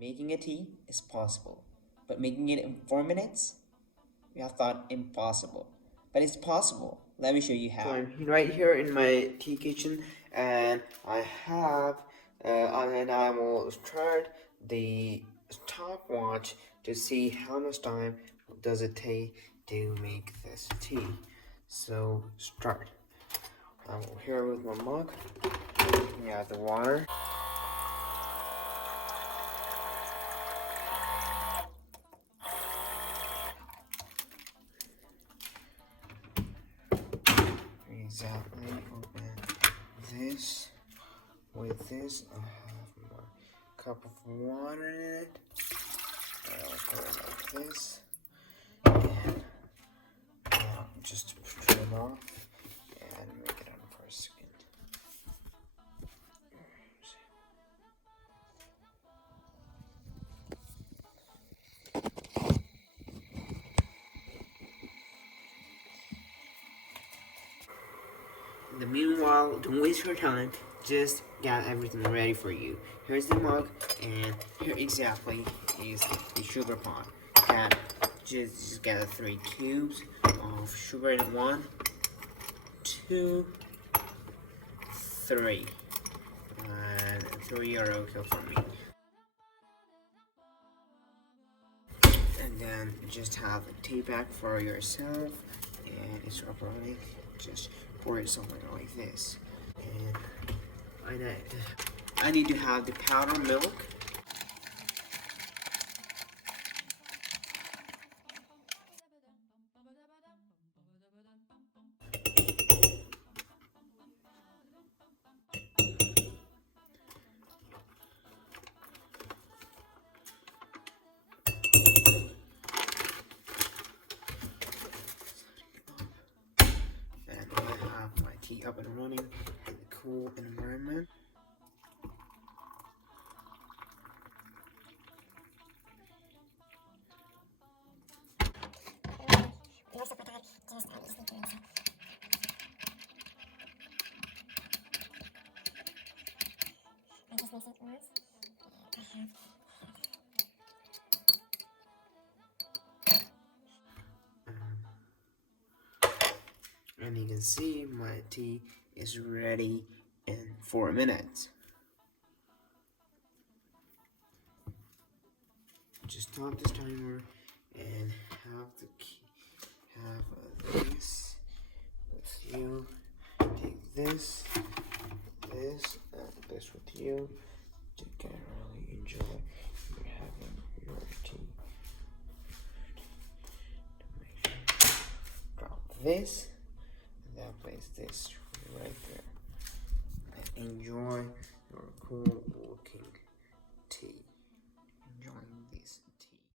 Making a tea is possible, but making it in 4 minutes? We have thought impossible. But it's possible. Let me show you how. So I'm right here in my tea kitchen, and I have, and I will start the stopwatch to see how much time does it take to make this tea. So start. I'm here with my mug. Yeah, the water. Exactly. Open this. With this, I have my cup of water in it. I'll put it like this. And just turn it off and make it on for a second. In the meanwhile, don't waste your time. Just got everything ready for you. Here's the mug, and here exactly is the sugar pot. Got just got 3 cubes of sugar in 1, 2, 3, and 3 are okay for me. And then just have a tea bag for yourself, and it's running. Just pour it somewhere like this. And I need to have the powdered milk. And I have my tea up and running in a cool environment. And you can see my tea is ready in 4 minutes. Just stop this timer and have the key, have this with you. Take this, and this with you. You can really enjoy having your tea. Drop this, and then place this right there. And enjoy your cool